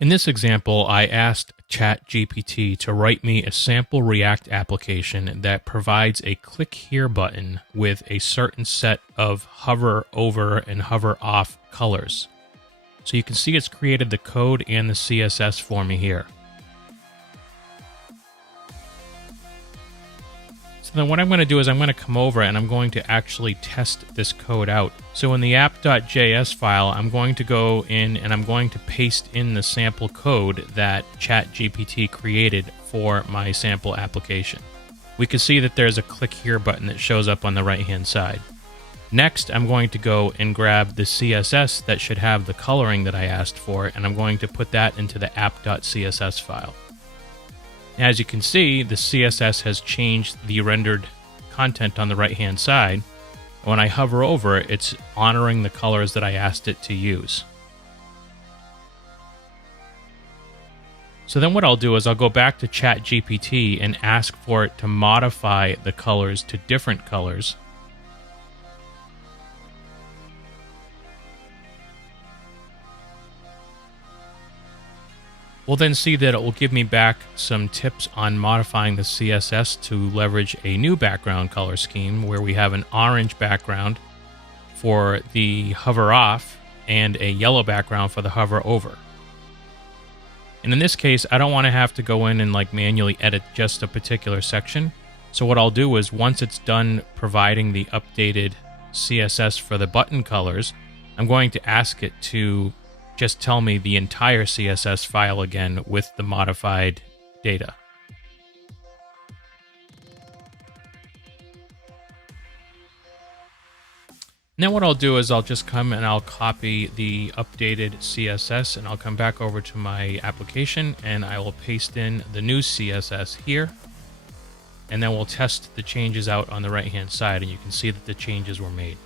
In this example, I asked ChatGPT to write me a sample React application that provides a click here button with a certain set of hover over and hover off colors. So you can see it's created the code and the CSS for me here. So then what I'm going to do is I'm going to come over and I'm going to actually test this code out. So in the app.js file, I'm going to go in and I'm going to paste in the sample code that ChatGPT created for my sample application. We can see that there's a click here button that shows up on the right-hand side. Next, I'm going to go and grab the CSS that should have the coloring that I asked for, and I'm going to put that into the app.css file. As you can see, the CSS has changed the rendered content on the right-hand side. When I hover over it, it's honoring the colors that I asked it to use. So then what I'll do is I'll go back to ChatGPT and ask for it to modify the colors to different colors. We'll then see that it will give me back some tips on modifying the CSS to leverage a new background color scheme where we have an orange background for the hover off and a yellow background for the hover over. And in this case, I don't want to have to go in and manually edit just a particular section. So what I'll do is once it's done providing the updated CSS for the button colors, I'm going to ask it to just tell me the entire CSS file again with the modified data. Now what I'll do is I'll just come and I'll copy the updated CSS and I'll come back over to my application and I will paste in the new CSS here. And then we'll test the changes out on the right-hand side and you can see that the changes were made.